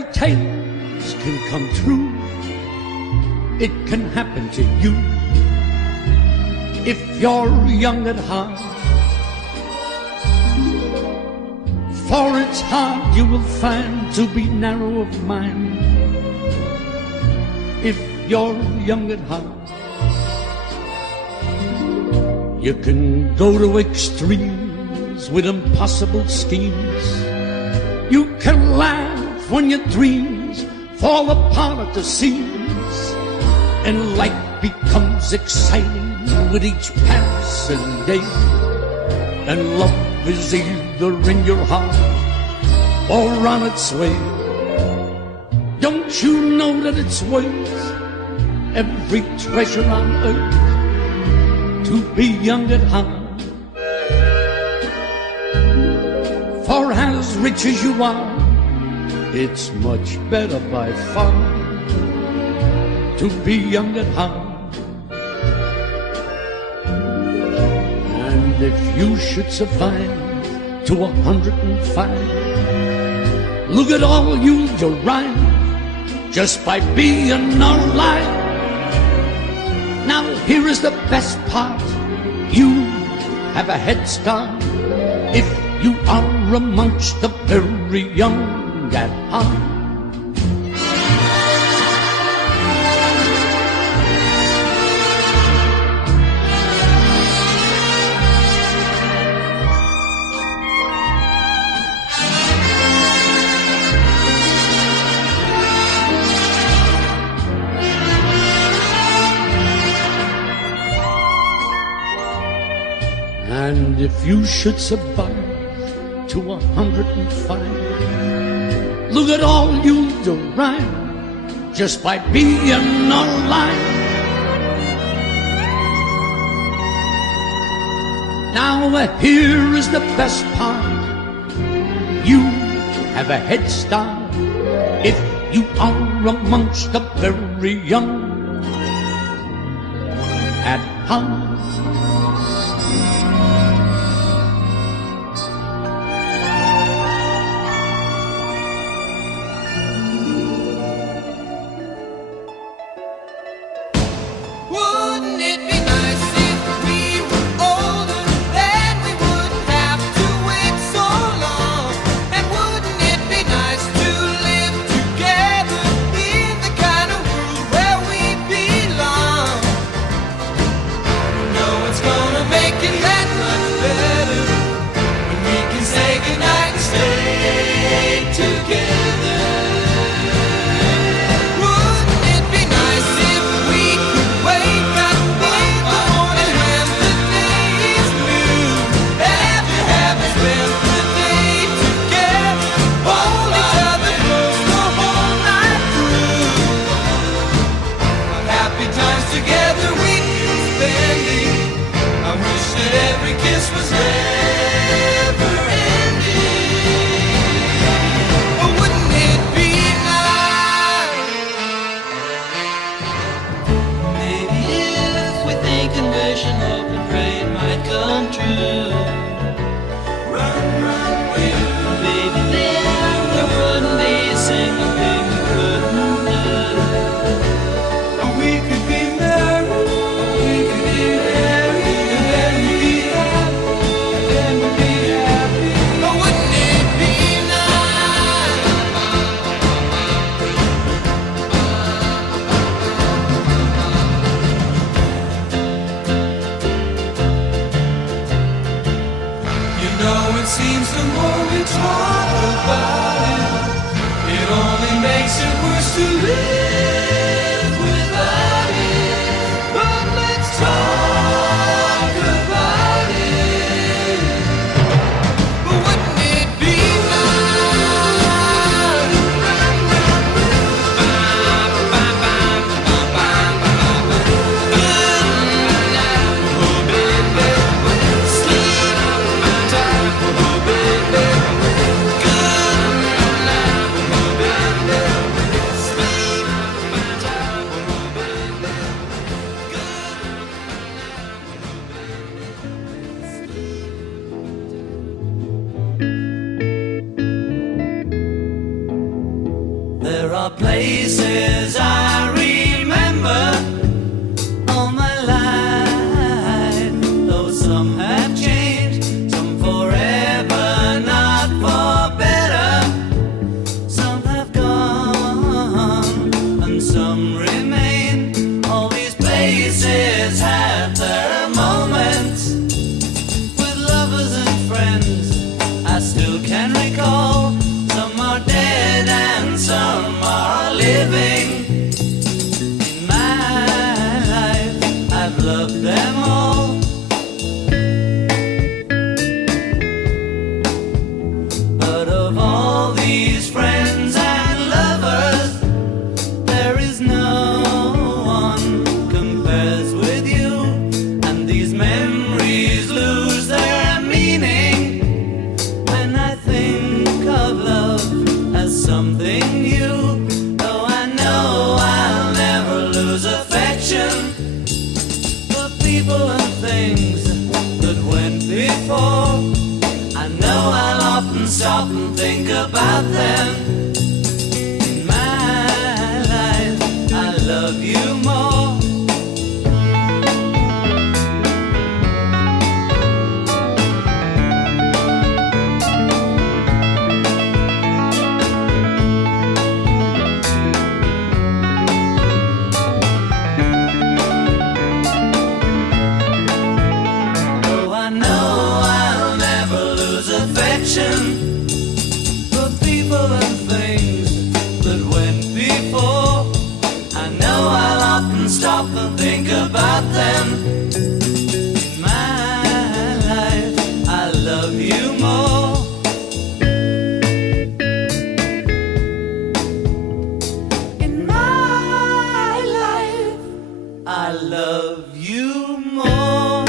fairy tales can come true. It can happen to you if you're young at heart. For it's hard you will find to be narrow of mind if you're young at heart. You can go to extremes with impossible schemes. You can laugh when your dreams fall apart at the seams, and life becomes exciting with each passing day. And love is either in your heart or on its way. Don't you know that it's worth every treasure on earth to be young at heart? For as rich as you are, it's much better by far to be young at heart. And if you should survive to 105, look at all you'll derive just by being alive. Now here is the best part, you have a head start if you are amongst the very young at heart. And if you should survive to 105, look at all you'll derive just by being alive. Now here is the best part, you have a head start if you are amongst the very young at heart. love them all. But of all these friends and lovers, there is no one compares with you. And these memories lose their meaning when I think of love as something new. Though I know I'll never lose affection for people and things that went before. I know I'll often stop and think about them. In my life, I love you more. Though I know I'll never lose affection for people and things that went before. I know I'll often stop and think about them. In my life, I love you more. In my life, I love you more.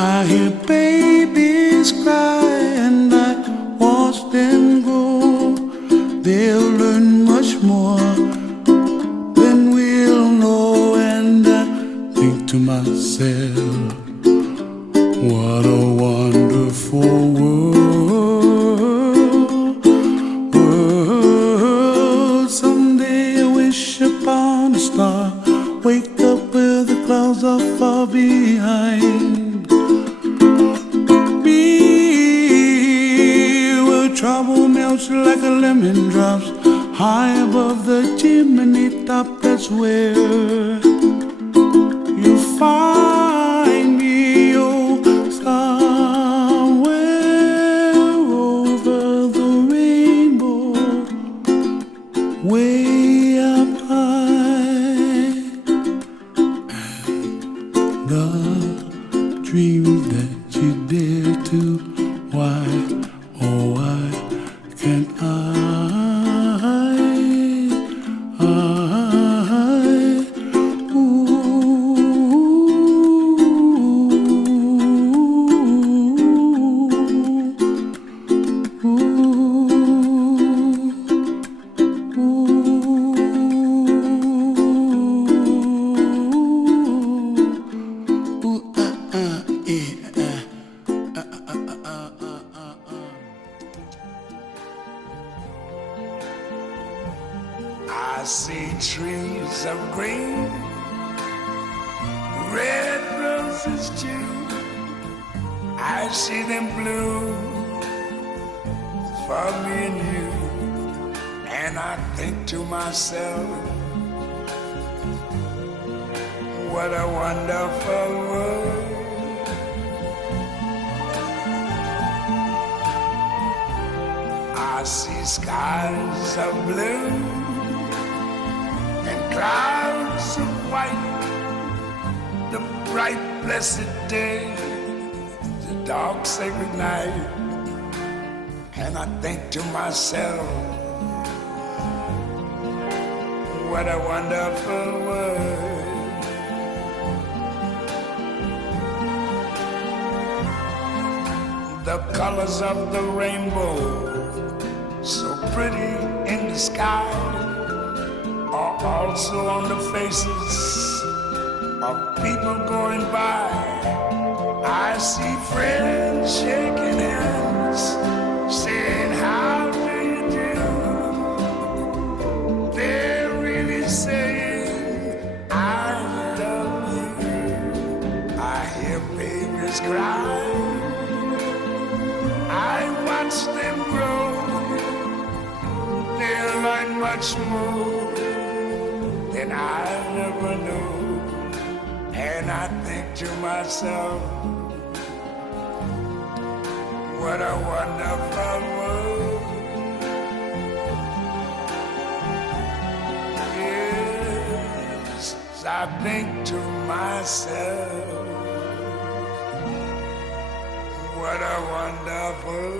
I hear babies cry. melts like a lemon drops high above the chimney top. That's where you find me, oh, somewhere over the rainbow, way up high. The dreams that you dare to, why, oh why can't I? I see trees of green, red roses too. I see them bloom for me and you. And I think to myself, what a wonderful world. I see skies of blue and clouds of white, the bright blessed day, the dark sacred night. And I think to myself, what a wonderful world. The colors of the rainbow, so pretty in the sky, are also on the faces of people going by. I see friends shaking hands, saying, how do you do? They're really saying, I love you. I hear babies cry, I watch them grow. They'll learn much more than I never knew. And I think to myself, what a wonderful world. Yes, I think to myself, what a wonderful